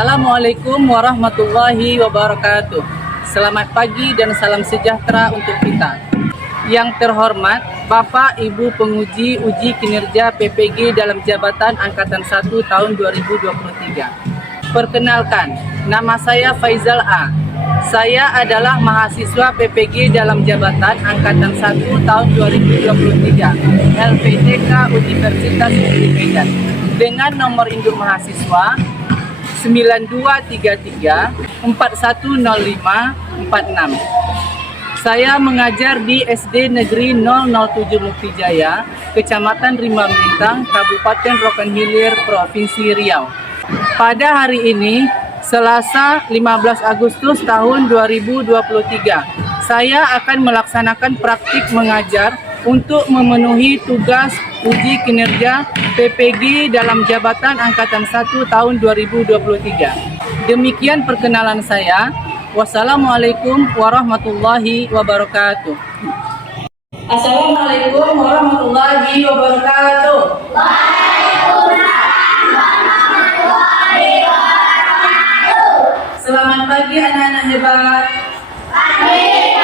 Assalamualaikum warahmatullahi wabarakatuh. Selamat pagi dan salam sejahtera untuk kita. Yang terhormat Bapak Ibu penguji uji kinerja PPG dalam jabatan Angkatan 1 tahun 2023. Perkenalkan, nama saya Faizal A. Saya adalah mahasiswa PPG dalam jabatan Angkatan 1 tahun 2023 LPTK Universitas Negeri Medan dengan nomor induk mahasiswa 9233 410546. Saya mengajar di SD Negeri 007 Mukti Jaya, Kecamatan Rimba Melintang, Kabupaten Rokan Hilir, Provinsi Riau. Pada hari ini, Selasa 15 Agustus tahun 2023, saya akan melaksanakan praktik mengajar untuk memenuhi tugas uji kinerja PPG dalam jabatan Angkatan 1 tahun 2023. Demikian perkenalan saya. Wassalamualaikum warahmatullahi wabarakatuh. Assalamualaikum warahmatullahi wabarakatuh. Waalaikumsalam warahmatullahi wabarakatuh. Selamat pagi anak-anak hebat. Pagi.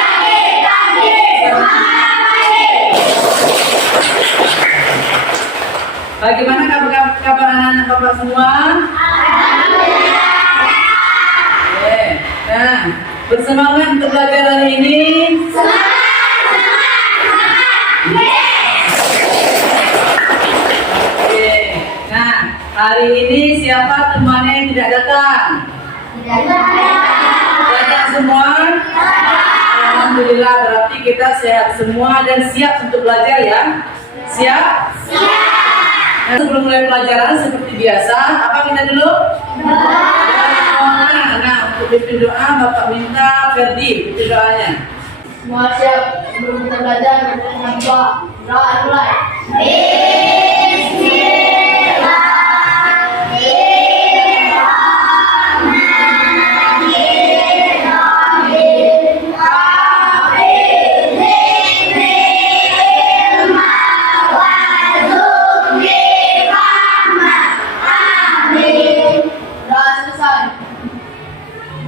Semangat pagi. Bagaimana kabar anak-anak Bapak semua? Alhamdulillah. Oke. Nah, bersemangat untuk belajar hari ini. Oke. Nah, hari ini siapa temannya yang tidak datang? Datang semua? Alhamdulillah, berarti kita sehat semua dan siap untuk belajar ya. Siap? Nah, sebelum mulai pelajaran seperti biasa, apa kita dulu? Nah, untuk pimpin doa, Bapak minta Ferdi pimpin doanya. Semua siap sebelum kita belajar dengan doa. Doa mulai.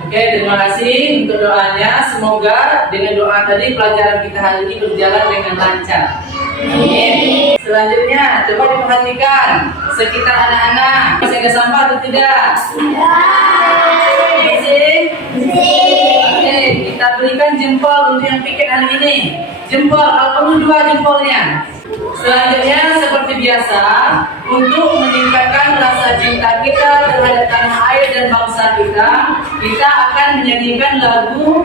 Oke, terima kasih untuk doanya. Semoga dengan doa tadi pelajaran kita hari ini berjalan dengan lancar. Amin. Selanjutnya, coba diperhatikan sekitar anak-anak. Masih ada sampah atau tidak? Masih? Oke, kita berikan jempol untuk yang pikir hari ini. Jempol, kalau perlu 2 jempolnya. Selanjutnya, seperti biasa, untuk meningkatkan rasa cinta kita terhadap tanah air dan bangsa kita akan menyanyikan lagu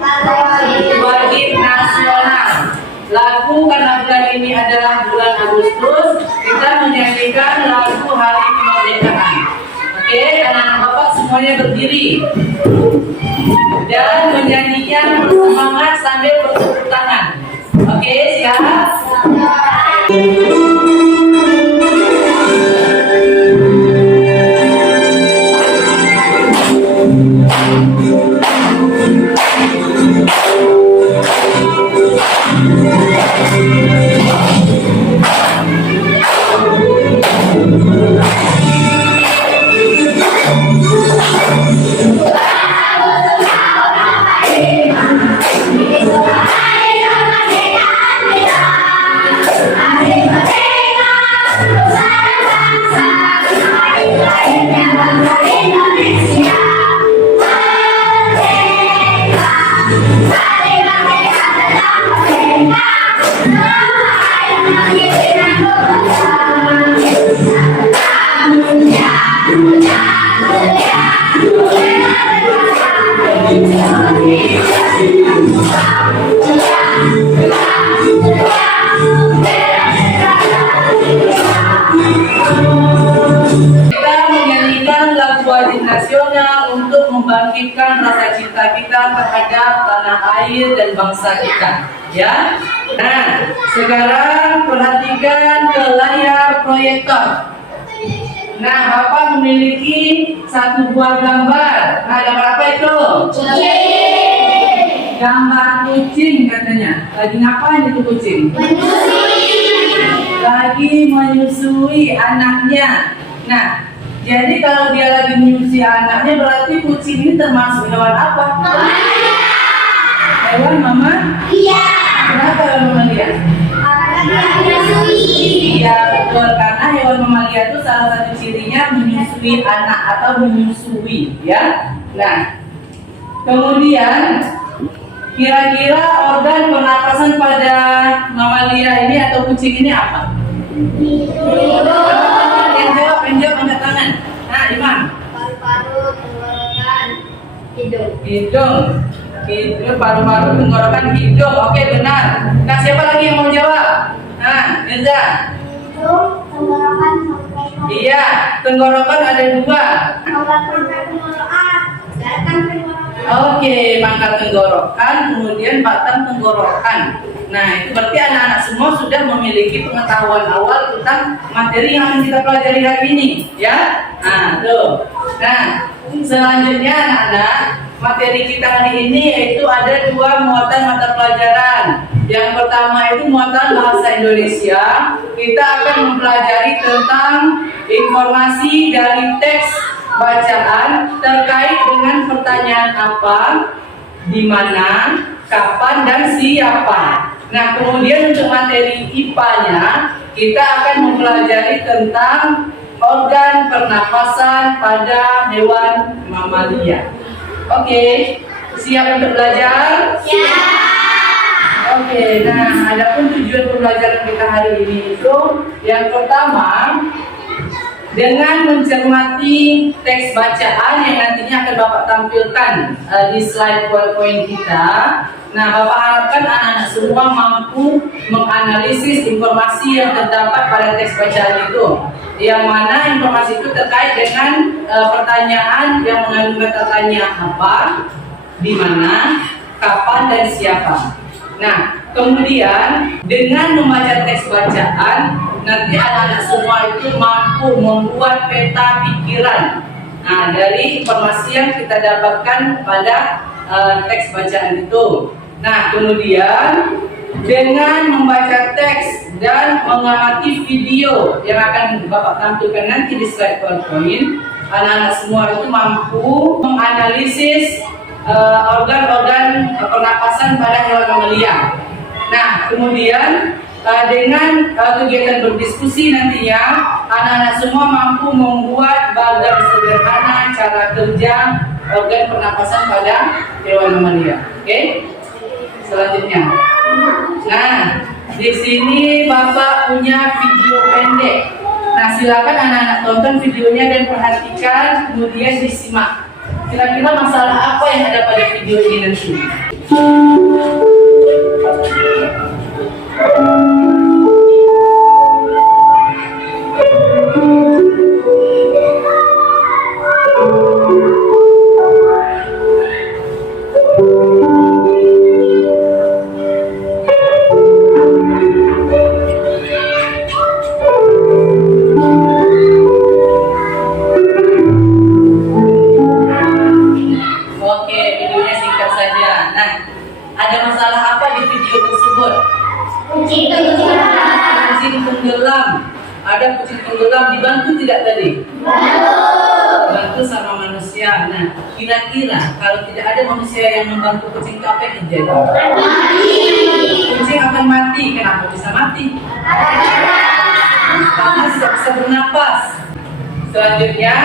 wajib nasional. Lagu karena bulan ini adalah bulan Agustus, kita menyanyikan lagu Hari Kemerdekaan. Oke, anak-anak Bapak semuanya berdiri dan menyanyinya bersemangat sambil bertepuk tangan. Oke, siap? Nasional untuk membangkitkan rasa cinta kita terhadap tanah air dan bangsa kita, ya. Nah, sekarang perhatikan ke layar proyektor. Nah, Bapak memiliki 1 buah gambar. Nah, gambar apa itu? Gambar kucing katanya. Lagi ngapain itu kucing? Lagi menyusui anaknya. Nah, Jadi kalau dia lagi menyusui anaknya berarti kucing ini termasuk hewan apa? Hewan mama? Iya. Kenapa hewan mamalia? Iya betul, karena hewan mamalia itu salah satu cirinya menyusui anak atau menyusui, ya. Nah, kemudian kira-kira organ pernapasan pada mamalia ini atau kucing ini apa? Yang jawab angkat tangan. Nah, Imam. Paru-paru, tenggorokan, hidung. Hidung, paru-paru, tenggorokan, hidung. Oke, benar. Nah, siapa lagi yang mau jawab? Nah, Mirza. Hidung, tenggorokan, sampai Iya, tenggorokan ada 2. tenggorokan, batang tenggorokan. Oke, mangkal tenggorokan, kemudian batang tenggorokan. Nah, itu berarti anak-anak semua sudah memiliki pengetahuan awal tentang materi yang akan kita pelajari hari ini, ya. Nah, tuh. Nah, selanjutnya anak-anak, materi kita hari ini yaitu ada 2 muatan mata pelajaran. Yang pertama itu muatan bahasa Indonesia. Kita akan mempelajari tentang informasi dari teks bacaan terkait dengan pertanyaan apa, di mana, kapan, dan siapa. Nah, kemudian untuk materi IPA-nya, kita akan mempelajari tentang organ pernapasan pada hewan mamalia. Oke, siap untuk belajar? Ya. Oke, nah adapun tujuan pembelajaran kita hari ini itu yang pertama dengan mencermati teks bacaan yang nantinya akan Bapak tampilkan di slide PowerPoint kita. Nah, Bapak harapkan anak-anak semua mampu menganalisis informasi yang terdapat pada teks bacaan itu. Yang mana informasi itu terkait dengan pertanyaan yang mengandung kata tanya apa, di mana, kapan, dan siapa. Nah, kemudian dengan membaca teks bacaan, nanti anak-anak semua itu mampu membuat peta pikiran. Nah, dari informasi yang kita dapatkan pada teks bacaan itu. Nah, kemudian dengan membaca teks dan mengamati video yang akan Bapak tampilkan nanti di slide PowerPoint, anak-anak semua itu mampu menganalisis organ-organ pernapasan pada hewan mamalia. Nah, kemudian dengan kegiatan berdiskusi nantinya, anak-anak semua mampu membuat bagan sederhana cara kerja organ pernapasan pada hewan mamalia. Oke? Selanjutnya. Nah, di sini Bapak punya video pendek. Nah, silakan anak-anak tonton videonya dan perhatikan, kemudian disimak. Kira-kira masalah apa yang ada pada video ini nanti? Ada kucing tenggelam, dibantu tidak tadi? Bantu sama manusia. Nah, kira-kira kalau tidak ada manusia yang membantu kucing itu apa yang terjadi? Kucing akan mati. Kenapa bisa mati? Karena tidak bisa bernapas. Selanjutnya,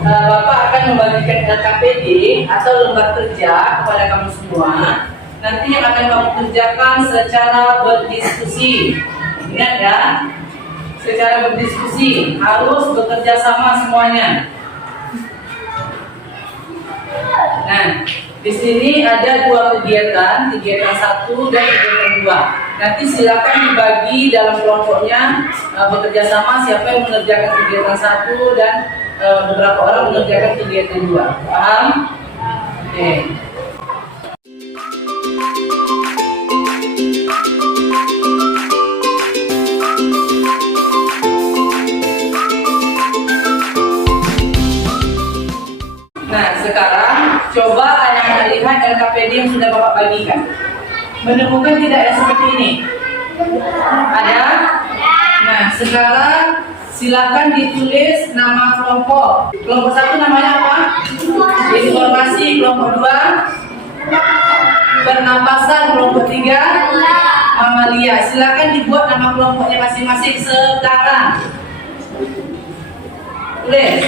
Bapak akan membagikan LKPD atau lembar kerja kepada kamu semua. Nanti yang akan kamu kerjakan secara berdiskusi. Ingat ya? Secara berdiskusi, harus bekerja sama semuanya. Nah, di sini ada 2 kegiatan 1 dan kegiatan 2. Nanti silakan dibagi dalam kelompoknya bekerja sama siapa yang mengerjakan kegiatan 1 dan beberapa orang mengerjakan kegiatan 2. Paham? Oke. Nah, sekarang coba anak-anak lihat LKPD yang sudah Bapak bagikan. Menemukan tidak yang seperti ini? Ada? Nah, sekarang silakan ditulis nama kelompok. Kelompok 1 namanya apa? Informasi. Kelompok 2 pernapasan. Kelompok 3 mamalia. Silakan dibuat nama kelompoknya masing-masing sekarang. Tulis.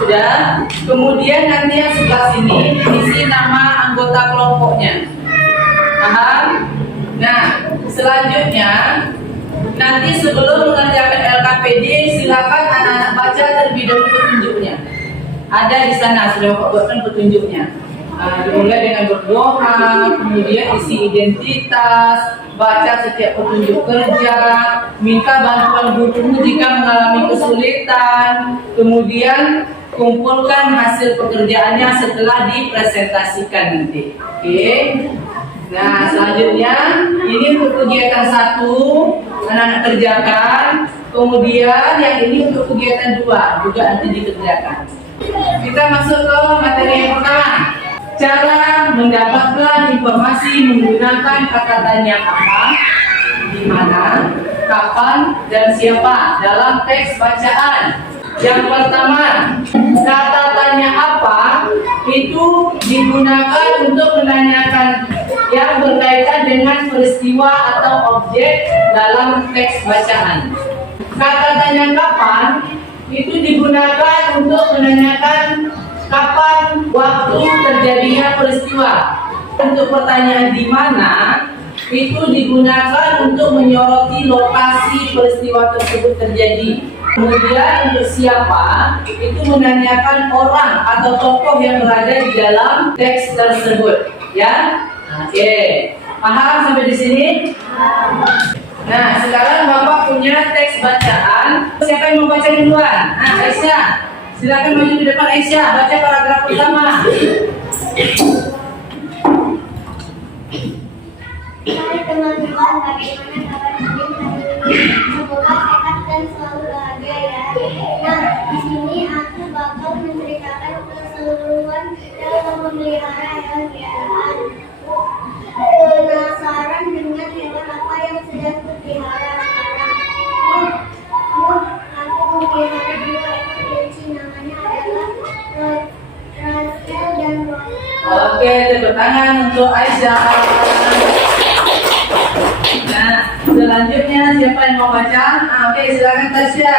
Sudah. Kemudian nanti yang sebelah sini isi nama anggota kelompoknya. Paham? Nah, selanjutnya nanti sebelum mengerjakan LKPD silakan anak-anak baca terlebih dahulu petunjuknya. Ada di sana sudah buatkan petunjuknya. Dimulai dengan berdoa, kemudian isi identitas, baca setiap petunjuk kerja, minta bantuan gurumu jika mengalami kesulitan, kemudian kumpulkan hasil pekerjaannya setelah dipresentasikan nanti. Oke. Nah, selanjutnya ini untuk kegiatan 1 anak-anak kerjakan, kemudian yang ini untuk kegiatan 2 juga nanti dikerjakan. Kita masuk ke materi yang pertama. Cara mendapatkan informasi menggunakan kata tanya apa, di mana, kapan, dan siapa dalam teks bacaan. Yang pertama, kata tanya apa itu digunakan untuk menanyakan yang berkaitan dengan peristiwa atau objek dalam teks bacaan. Kata tanya kapan itu digunakan untuk menanyakan kapan waktu terjadinya peristiwa. Untuk pertanyaan di mana itu digunakan untuk menyoroti lokasi peristiwa tersebut terjadi. Kemudian untuk siapa itu menanyakan orang atau tokoh yang berada di dalam teks tersebut. Ya, oke. Paham sampai di sini? Nah, sekarang Bapak punya teks bacaan. Siapa yang mau baca duluan? Nah, Aisyah. Silakan maju di depan Aisyah, baca paragraf pertama. Hai teman-teman, bagaimana kabar kalian hari ini? Semoga sehat dan selalu bahagia ya. Nah, di sini aku bakal menceritakan keseruan dalam memelihara hewan peliharaan. Penasaran dengan hewan apa yang sedang kupelihara sekarang? Aku memelihara 2 ekor kelinci, namanya adalah Rasul dan Roy. Oke, tepuk tangan untuk Aisyah. Nah, selanjutnya siapa yang mau baca? Oke, silakan Tasya.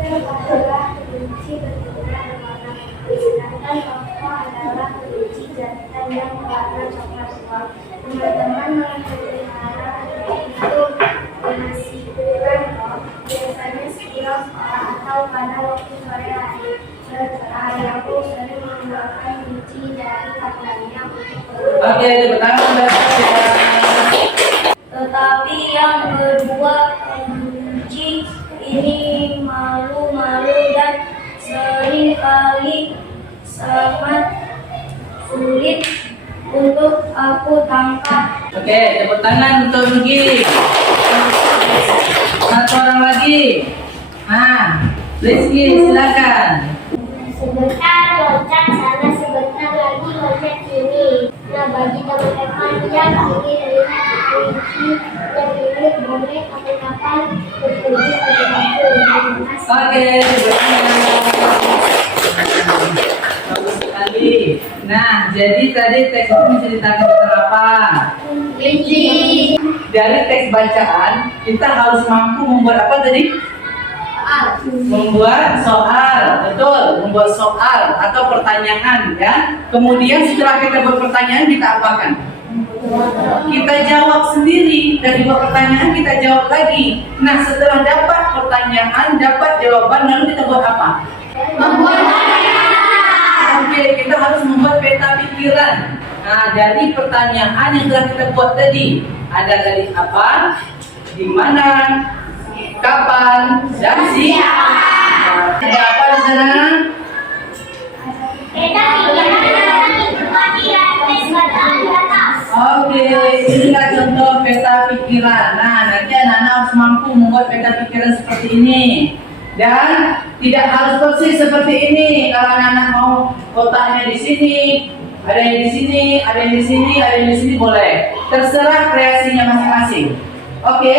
Adalah kelinci berwarna putih, sedangkan Koko adalah kelinci jantan yang berwarna coklat tua. Teman-teman memelihara itu masih kurang kok. Biasanya sekira sekolah atau pada waktu sore hari. Ayahku sering mengeluarkan biji dari kandangnya untuk berburu. Oke, tepuk tangan untuk Tasya. Tetapi yang kedua kelinci ini malu-malu dan seringkali sangat sulit untuk aku tangkap. Oke, tepuk tangan untuk Nugi. Satu orang lagi. Nah, Rizky silakan. Sebentar loncat sana, sebentar lagi loncat sini. Nah, bagi teman-teman yang ingin lihat kelinci lebih boleh kapan-kapan berkunjung ke tempatku. Oke, tepuk tangan. Bagus sekali. Nah, jadi tadi teks itu menceritakan tentang apa? Kelinci. Dari teks bacaan, kita harus mampu membuat apa tadi? Membuat soal, betul, membuat soal atau pertanyaan ya. Kemudian setelah kita buat pertanyaan, kita apakan? Kita jawab sendiri. Dari buat pertanyaan kita jawab lagi. Nah, setelah dapat pertanyaan, dapat jawaban, lalu kita buat apa? Membuat Oke, kita harus membuat peta pikiran. Nah, dari pertanyaan yang telah kita buat tadi, ada tadi apa, di mana, kapan, dan siapa. Ada apa di sana? Oke, inilah contoh peta pikiran. Nah, nanti anak-anak harus mampu membuat peta pikiran seperti ini. Dan tidak harus persis seperti ini. Kalau anak-anak mau kotaknya di sini, ada yang di sini, ada yang di sini, ada yang di sini, boleh. Terserah kreasinya masing-masing. Oke?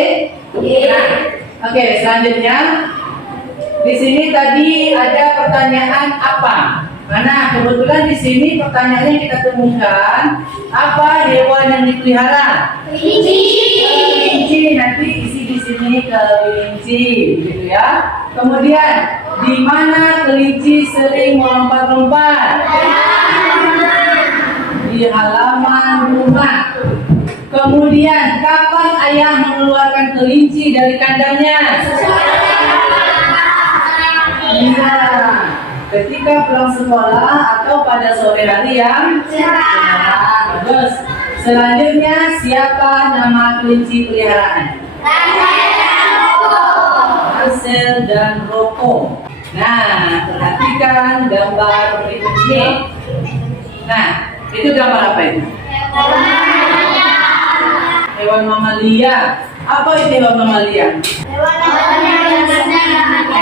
Nah, oke, selanjutnya di sini tadi ada pertanyaan apa? Mana kebetulan di sini pertanyaannya kita temukan apa hewan yang dipelihara? Kelinci. Nanti isi di sini kelinci, gitu ya. Kemudian di mana kelinci sering melompat-lompat? Di halaman rumah. Kemudian kapan ayah mengeluarkan kelinci dari kandangnya? Iya, ketika pulang sekolah atau pada sore hari yang cerah. Bagus. Selanjutnya siapa nama kelinci peliharaan? Hansel dan Roko. Nah, perhatikan gambar berikut ini. Nah, itu gambar apa itu? Hewan mamalia. Apa itu hewan mamalia?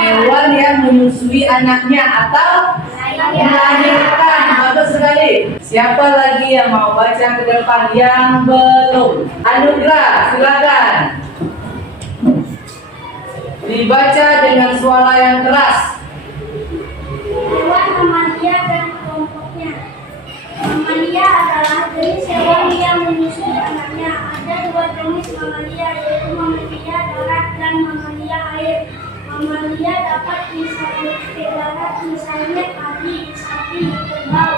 Hewan yang menyusui anaknya atau melahirkan. Bagus sekali. Siapa lagi yang mau baca ke depan yang belum? Anugrah, silakan. Dibaca dengan suara yang keras. Hewan mamalia dan kelompoknya. Mamalia adalah jenis hewan yang menyusui anaknya. Ada dua jenis mamalia, yaitu mamalia darat dan mamalia air. Mamalia dapat disalur ke darat, misalnya padi, sapi, kerbau,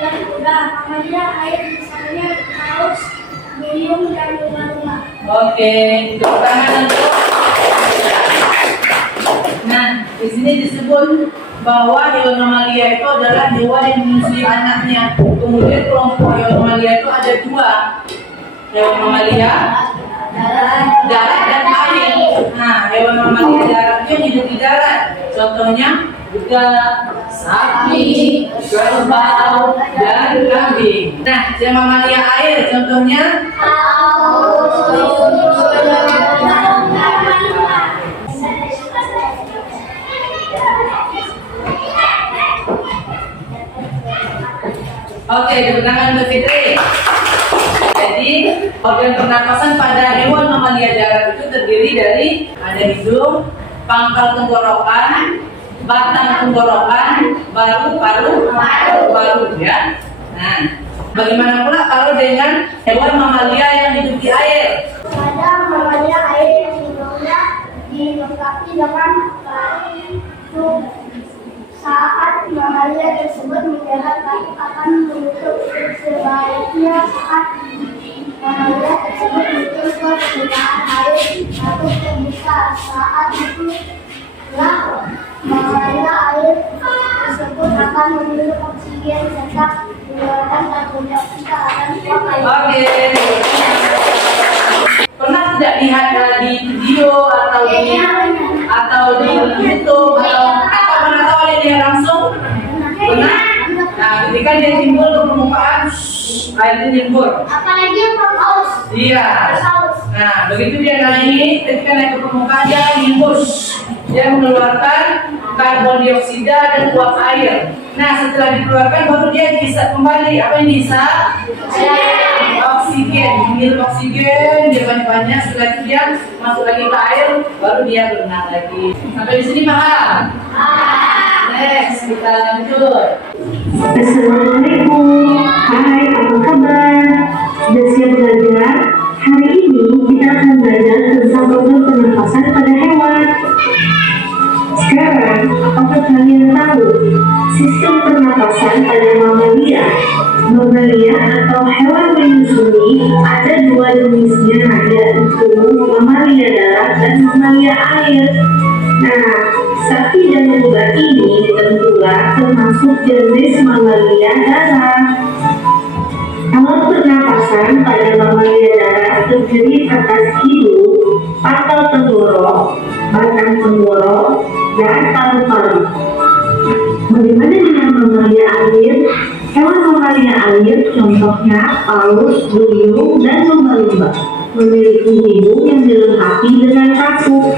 dan kuda. Mamalia air misalnya paus, duyung, dan lumba-lumba. Oke, tepuk tangan untuk. Nah, di sini disebut bahwa hewan mamalia itu adalah hewan yang menyusui anaknya. Kemudian kelompok hewan mamalia itu ada dua. Hewan mamalia darat dan air. Nah, hewan mamalia daratnya hidup di darat. Contohnya kuda, sapi, kerbau, dan kambing. Nah, yang mamalia air contohnya Oke, tepuk tangan untuk Fitri. Jadi, organ pernapasan pada hewan mamalia darat itu terdiri dari ada hidung, pangkal tenggorokan, batang tenggorokan, paru, ya. Nah, bagaimana pula kalau dengan hewan mamalia yang hidup di air? Ada mamalia air yang hidungnya dilengkapi dengan paru. Saat mamalia tersebut menjaga kaki akan menutup. Sebaliknya saat mamalia tersebut menutup ke permukaan air atau terbuka, saat itu lah mamalia air tersebut akan menghirup oksigen serta mengeluarkan karbon dioksida dan uap air. Oke. Pernah tidak lihat di video atau di YouTube atau pernah tahu ada dia langsung? Pernah? Nah, ketika dia timbul ke permukaan, air itu timbul. Apalagi yang paus. Iya. Nah, begitu dia naik, ketika naik ke permukaan dia timbul. Dia mengeluarkan karbon dioksida dan uap air. Nah, setelah dikeluarkan baru dia dihisap kembali. Apa yang dihisap? Oksigen. Menghirup oksigen, dia banyak-banyak. Setelah itu dia masuk lagi ke air, baru dia berenang lagi. Sampai di sini paham? Next, kita lanjut. Assalamualaikum. Hai, apa kabar? Sudah siap belajar? Hari ini kita akan belajar tentang organ pernapasan pada hewan. Sekarang, apakah kalian tahu sistem pernapasan pada mamalia? Mamalia atau hewan menyusui ada dua jenisnya, yaitu mamalia darat dan mamalia air. Nah, sapi dan kuda ini tentulah termasuk jenis mamalia darat. Alat pernapasan pada mamalia darat terdiri atas hidung, pangkal tenggorok, batang tenggorok, dan paru-paru. Bagaimana dengan mamalia air? Hewan mamalia air contohnya paus, duyung, dan lumba-lumba memiliki hidung yang dilengkapi dengan katup.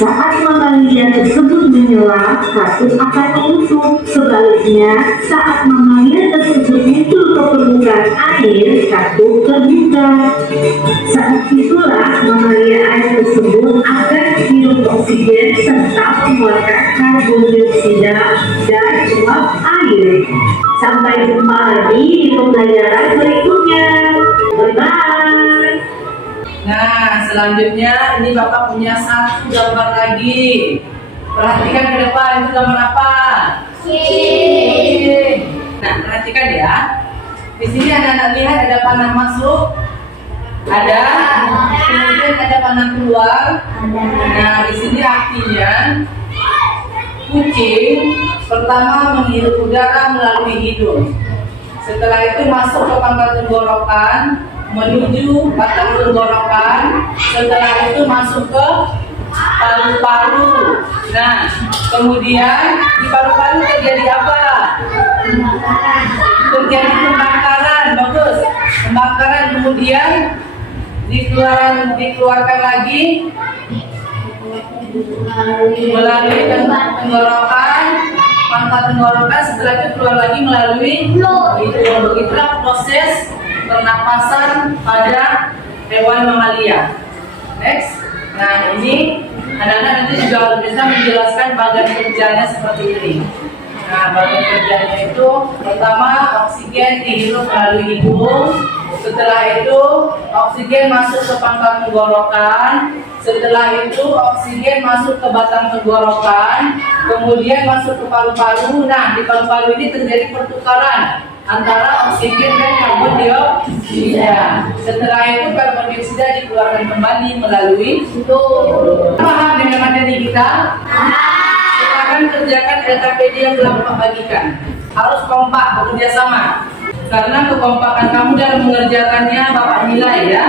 Saat mamalia tersebut menyelam, katup akan menutup. Sebaliknya, saat mamalia tersebut muncul ke permukaan air satu terbuka. Saat itulah mengalir air tersebut akan hidup oksigen serta mengeluarkan karbon dioksida dari uap air. Sampai jumpa lagi di pembelajaran berikutnya. Bye-bye. Nah, selanjutnya ini Bapak punya satu gambar lagi. Perhatikan ke depan, itu gambar apa? Oke. Nah, perhatikan ya. Di sini anak-anak lihat ada panah masuk, ada, kemudian ada panah keluar. Nah, di sini artinya kucing pertama menghirup udara melalui hidung. Setelah itu masuk ke pangkal tenggorokan, menuju batang tenggorokan. Setelah itu masuk ke paru-paru. Nah, kemudian di paru-paru terjadi apa? Terjadi pembakaran. Bagus. Pembakaran, kemudian dikeluarkan lagi melalui tenggorokan, pangkal tenggorokan. Setelah itu keluar lagi melalui hidung. Begitulah proses pernapasan pada hewan mamalia. Next. Nah, ini anak-anak nanti juga harus bisa menjelaskan bagian kerjanya seperti ini. Nah, bagian kerjanya itu pertama oksigen dihirup melalui hidung. Setelah itu oksigen masuk ke pangkal tenggorokan. Setelah itu oksigen masuk ke batang tenggorokan. Kemudian masuk ke paru-paru. Nah, di paru-paru ini terjadi pertukaran antara oksigen dan karbon dioksida. Setelah itu karbon dioksida dikeluarkan kembali melalui hidung. Paham dengan materi kita? Silakan kerjakan LKPD yang telah Bapak bagikan. Harus kompak, bekerja sama. Karena kekompakan kamu dalam mengerjakannya Bapak nilai ya.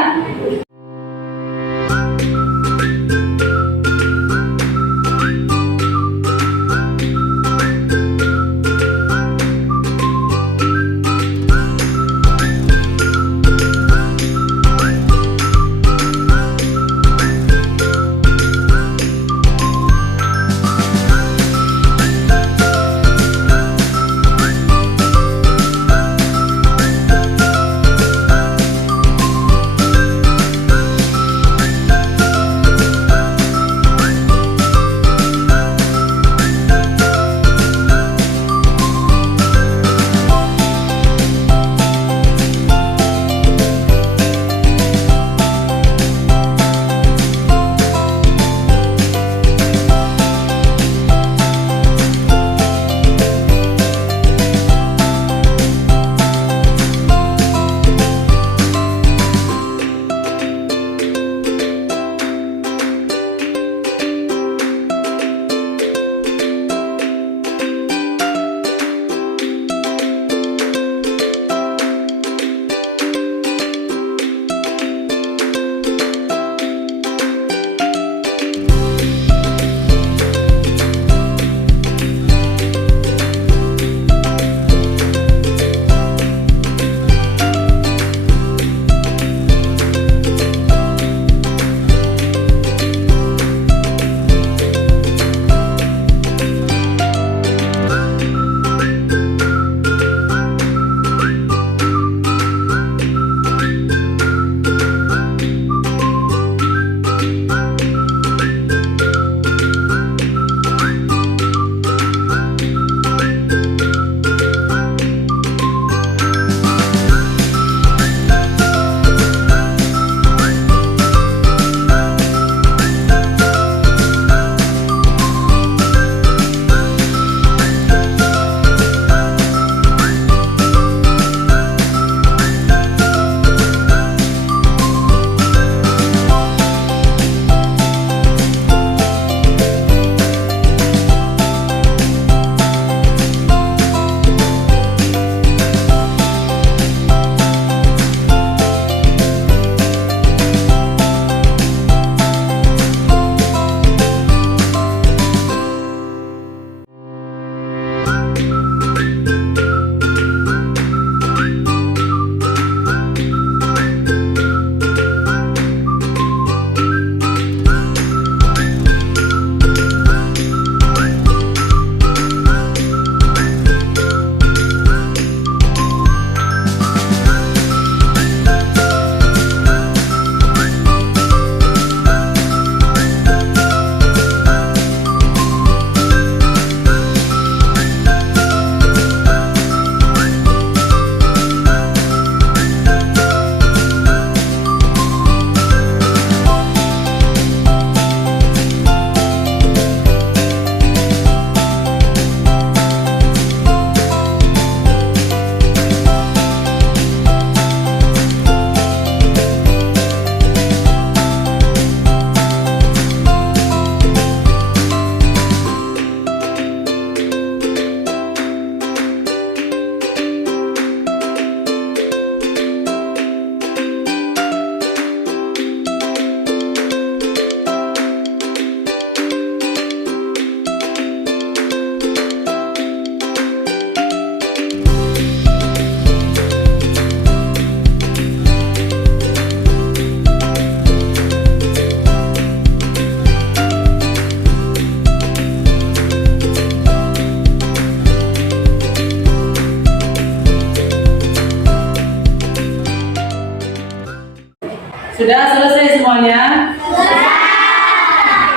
Sudah selesai semuanya?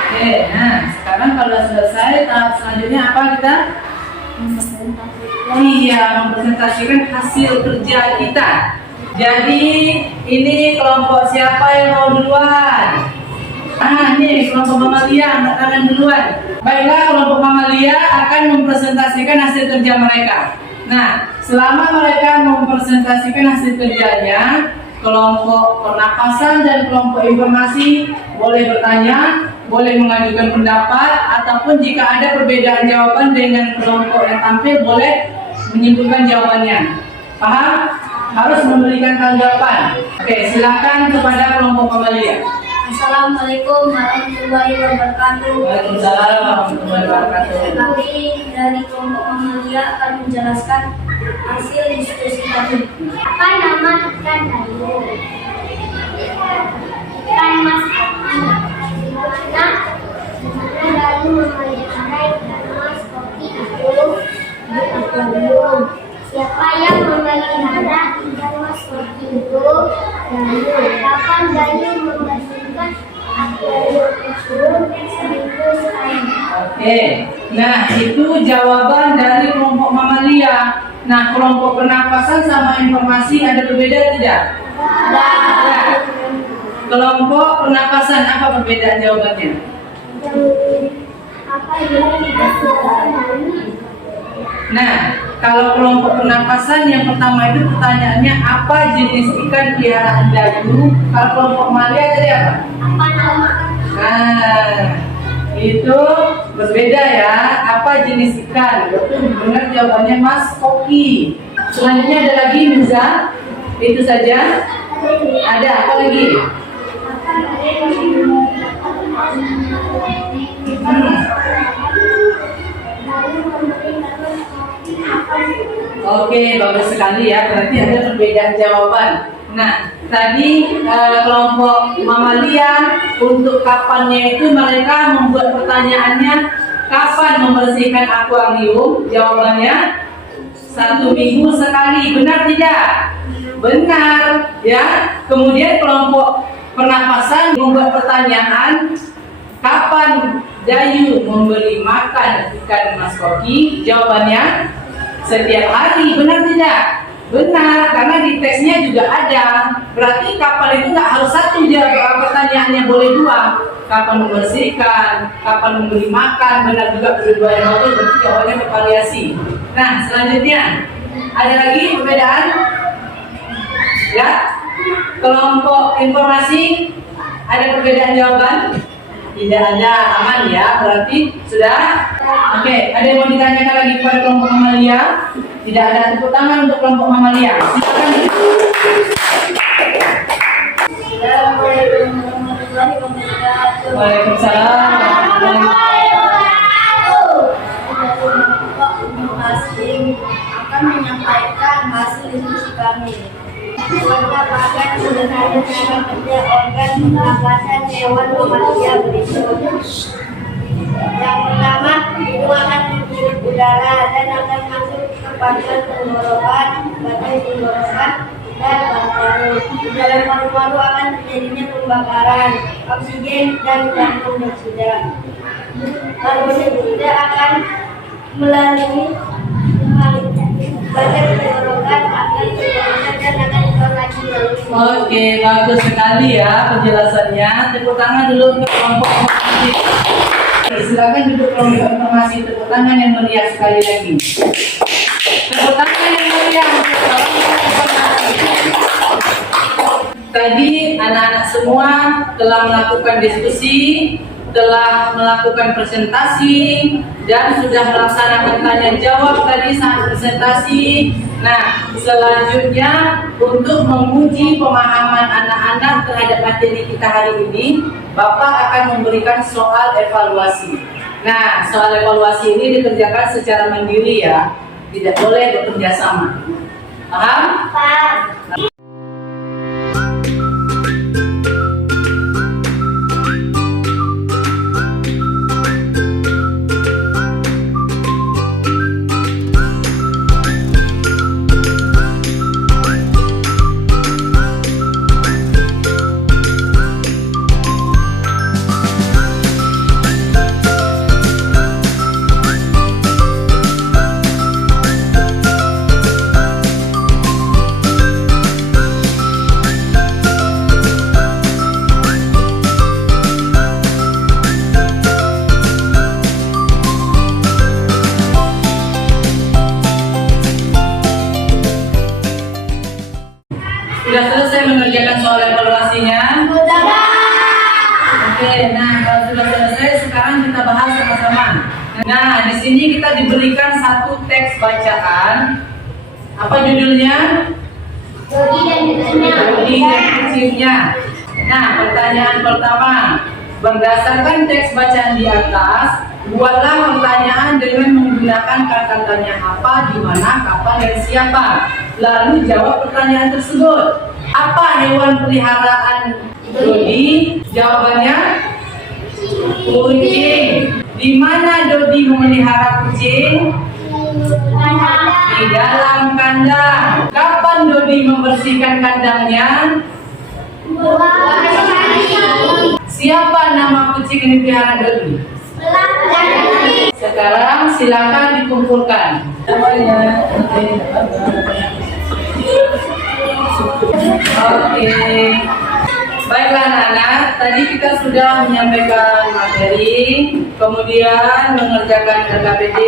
Oke, nah sekarang kalau selesai, tahap selanjutnya apa kita? Iya, mempresentasikan hasil kerja kita. Jadi ini kelompok siapa yang mau duluan? Ini kelompok Mamalia, angkat tangan duluan. Baiklah, kelompok Mamalia akan mempresentasikan hasil kerja mereka. Nah, selama mereka mempresentasikan hasil kerjanya, kelompok pernapasan dan kelompok informasi boleh bertanya, boleh mengajukan pendapat, ataupun jika ada perbedaan jawaban dengan kelompok yang tampil, boleh menyimpulkan jawabannya. Paham? Harus memberikan tanggapan. Oke, silakan kepada kelompok Mamalia. Assalamualaikum warahmatullahi wabarakatuh. Waalaikumsalam warahmatullahi wabarakatuh. Kami dari kelompok Mamalia akan menjelaskan hasil diskusi kami. Apa nama ikan dayu? Ikan mas kopi. Nah, dayu memelihara ikan mas kopi itu di akuarium. Siapa yang memelihara ikan mas kopi itu? Dayu. Kapan dayu membersihkan akuarium itu? Seminggu sekali. Oke, nah itu jawaban dari kelompok Mamalia. Nah, kelompok pernapasan sama informasi ada berbeda tidak? Ada. Kelompok pernapasan apa perbedaan jawabannya? Apa yang kita Nah, kalau kelompok pernapasan yang pertama itu pertanyaannya apa jenis ikan peliharaan dayu? Kalau kelompok Mamalia tadi apa? apa nama? Nah, itu berbeda ya. Apa jenis ikan? Betul, benar jawabannya Mas Koki. Selanjutnya ada lagi Mirza. Itu saja. Ada apa lagi? Oke, bagus sekali ya. Berarti ada perbedaan jawaban. Nah, tadi kelompok Mamalia untuk kapannya itu mereka membuat pertanyaannya kapan membersihkan akuarium? Jawabannya 1 minggu sekali. Benar tidak? Benar ya. Kemudian kelompok pernapasan membuat pertanyaan kapan dayu memberi makan ikan mas koki? Jawabannya setiap hari. Benar tidak? Benar, karena di tesnya juga ada. Berarti kapan itu nggak harus satu jawab pertanyaannya, boleh 2. Kapan membersihkan, kapan memberi makan, benar juga kedua yang bagus, berarti jawabannya bervariasi. Nah, selanjutnya ada lagi perbedaan? Ya, kelompok informasi ada perbedaan jawaban? Tidak ada, aman ya, berarti sudah. Oke, ada yang mau ditanyakan lagi kepada kelompok Mamalia? Tidak ada, tepuk tangan untuk kelompok Mamalia. Silakan. Assalamualaikum warahmatullahi wabarakatuh. Waalaikumsalam. Masing akan menyampaikan hasil diskusi kami. Merupakan sederhana cara kerja organ pernapasan hewan mamalia berikut. Yang pertama, itu akan menghirup udara dan akan masuk ke panjang tenggorokan, badan tenggorokan, dan paru-paru. Di dalam paru-paru akan terjadinya pembakaran oksigen dan karbon dioksida. Karbon dioksida akan melalui badan tenggorokan, akan tenggorokan, dan akan keluar lagi melalui. Oke, bagus sekali ya penjelasannya. Tepuk tangan dulu untuk kelompok informasi. Silakan duduk kelompok informasi. Tepuk tangan yang meriah sekali lagi. Tepuk tangan yang meriah untuk kelompok informasi. Tadi anak-anak semua telah melakukan diskusi, telah melakukan presentasi, dan sudah melaksanakan tanya jawab tadi saat presentasi. Nah, selanjutnya untuk menguji pemahaman anak-anak terhadap materi kita hari ini, Bapak akan memberikan soal evaluasi. Nah, soal evaluasi ini dikerjakan secara mandiri ya, tidak boleh bekerja sama. Paham? Pak. Sudah selesai mengerjakan soal evaluasinya? Oke, nah kalau sudah selesai, sekarang kita bahas sama-sama. Nah, di sini kita diberikan satu teks bacaan. Apa judulnya? Dodi dan kucingnya. Nah, pertanyaan pertama. Berdasarkan teks bacaan di atas, buatlah pertanyaan dengan menggunakan kata tanya apa, di mana, kapan, dan siapa. Lalu jawab pertanyaan tersebut. Apa hewan peliharaan Dodi? Jawabannya kucing. Di mana Dodi memelihara kucing? Di dalam kandang. Kapan Dodi membersihkan kandangnya? Siapa nama kucing yang dipelihara Dodi? Sekarang silakan dikumpulkan. Oke. Baiklah anak-anak, tadi kita sudah menyampaikan materi, kemudian mengerjakan LKPD,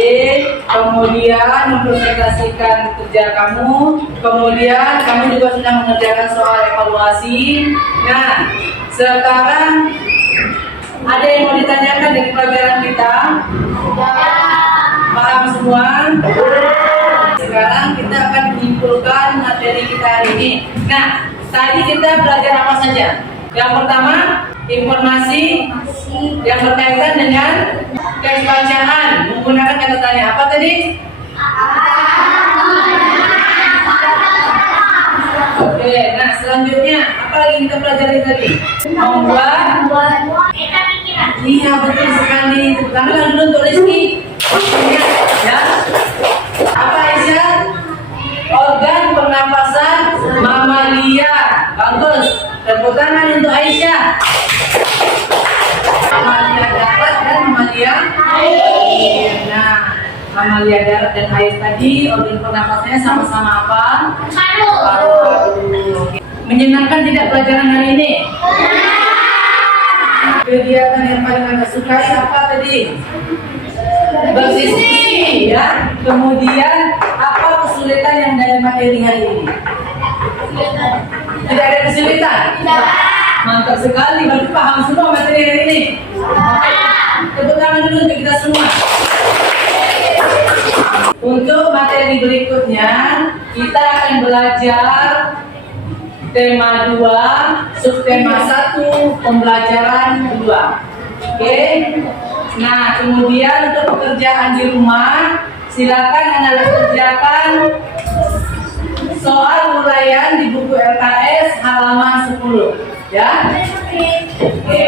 kemudian mempresentasikan kerja kamu, kemudian kamu juga sudah mengerjakan soal evaluasi. Nah, sekarang ada yang mau ditanyakan dari pelajaran kita? Paham semua? Sekarang kita akan menyimpulkan materi kita hari ini. Nah, tadi kita belajar apa saja? Yang pertama, informasi yang berkaitan dengan teks bacaan menggunakan kata tanya. Apa tadi? Oke, nah selanjutnya apa lagi kita pelajari tadi? Membuat. Iya, betul sekali. Tangan dulu untuk Rizky. Ya. Apa Aisyah? Organ pernapasan mamalia. Bagus. Tepuk tangan untuk Aisyah. Mamalia darat dan mamalia air. Nah, mamalia darat dan air tadi organ pernapasannya sama-sama apa? Paru-paru. Menyenangkan tidak pelajaran hari ini? Kegiatan yang paling Anda sukai apa tadi? Berdiskusi, ya. Kemudian apa kesulitan yang dari materi hari ini? Tidak ada kesulitan? Mantap sekali, berarti paham semua materi hari ini. Tepuk tangan dulu untuk kita semua. Untuk materi berikutnya, kita akan belajar tema 2, subtema 1, pembelajaran 2. Oke? Nah, kemudian untuk pekerjaan di rumah, silakan Anda kerjakan soal uraian di buku LKS halaman 10. Ya? Oke.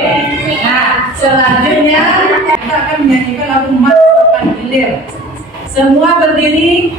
Nah, selanjutnya kita akan menyanyikan lagu Mas Sopan Gilir. Semua berdiri.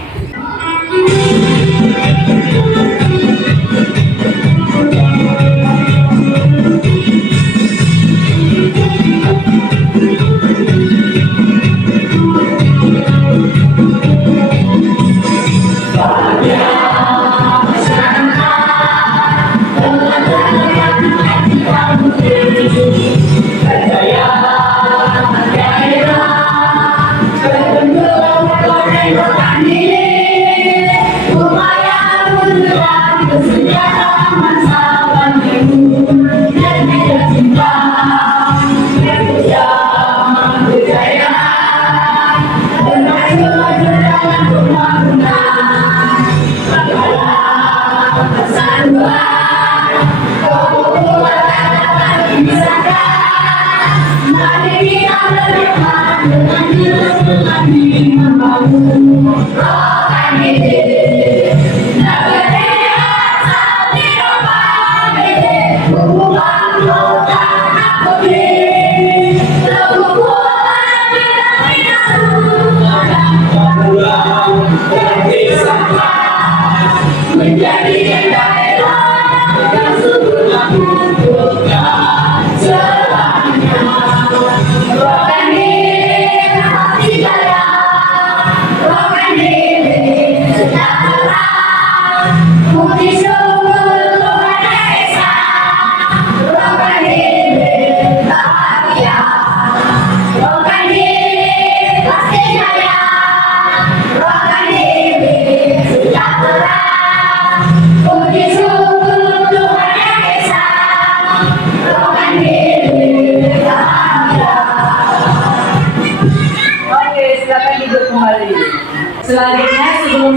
Puji syukur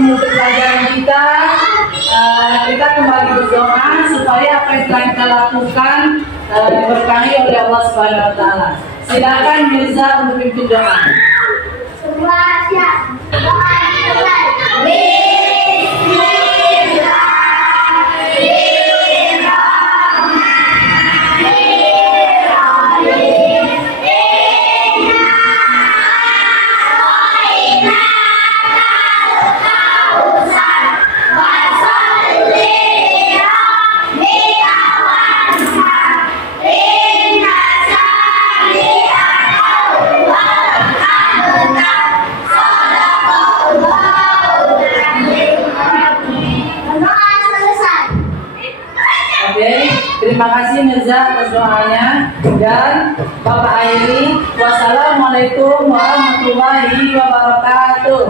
menutup pelajaran kita, kita kembali berdoa supaya apa yang telah kita lakukan diberkahi oleh Allah Subhanahu Wa Taala. Silakan Mirza untuk pimpin doa. Semua siap. Doa dimulai. Doa selesai. Oke, terima kasih Mirza atas doanya dan Bapak Airi. Wassalamualaikum warahmatullahi wabarakatuh.